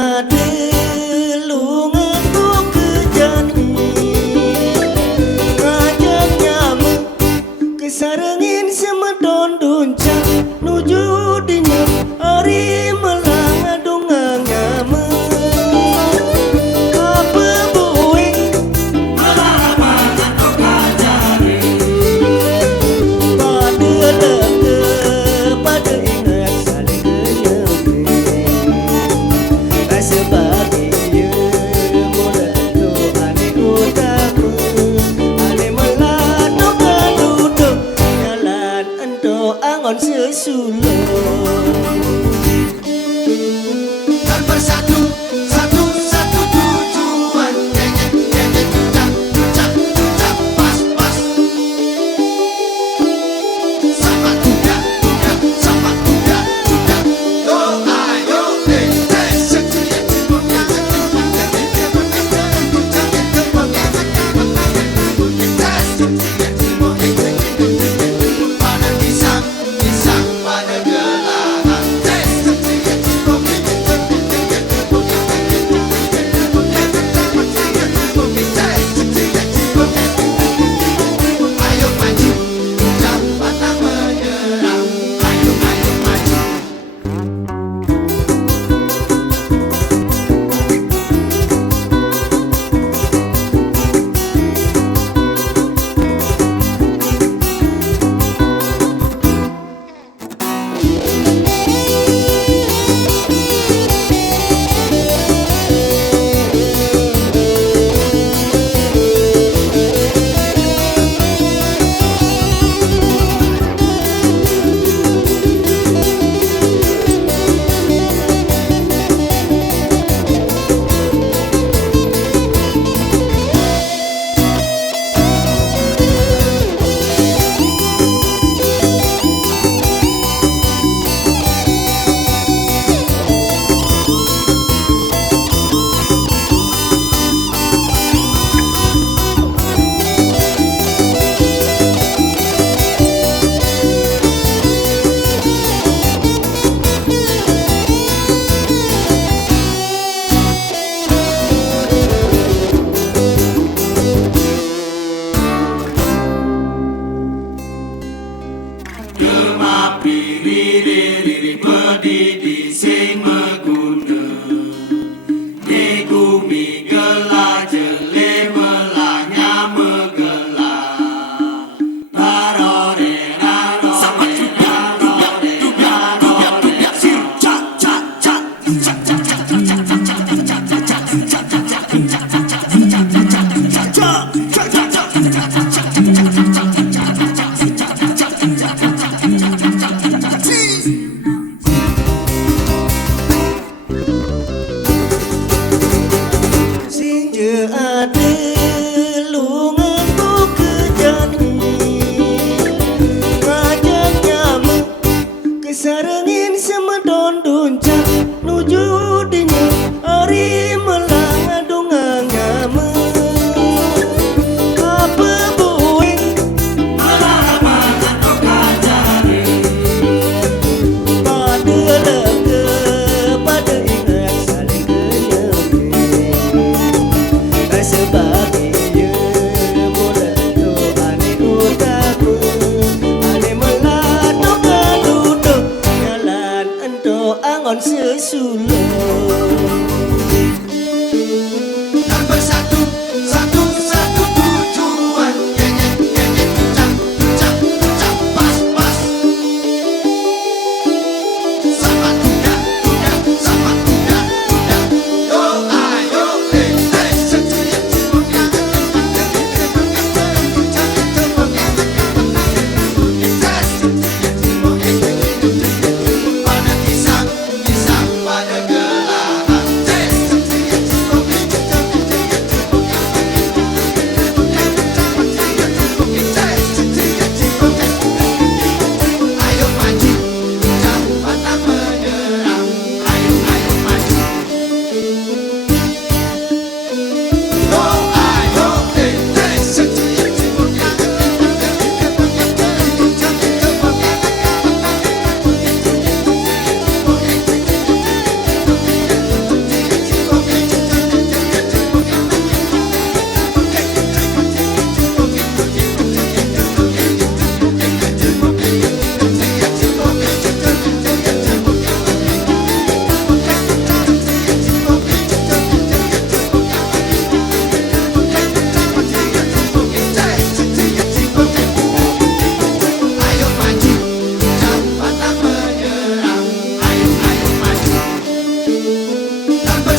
ada lunganku kejani ngajak nyamuk kesarengin semedon duncang nuju dinyap hari melang adungang nyamuk apa buing pada leke pada ingat saling kenyapin sebagai mula tu ane utama ane melano kaduduk jalan ento angon sesulur Dan bersatu satu satu tujuan nyanyi nyanyi tucap tucap tucap pas pas sama kuda kuda sama kuda kuda doa yo setia cipongnya pada pisang pisang pada gelaran setia cipongnya ayo maju jangan pantang menyerah ayo ayo maju Gemapi riri pedidi sing meguna Negumi gelah jele melahnya megelah Narore narore sama juga juga sir cat cat cat cat cat cat cat ada lunganku kejani ngajak nyamuk kesarengin semedon duncang nuju dinyap hari melang adungang nyamuk apa buing pada leke pada ingat saling kenyapin sebab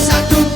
satu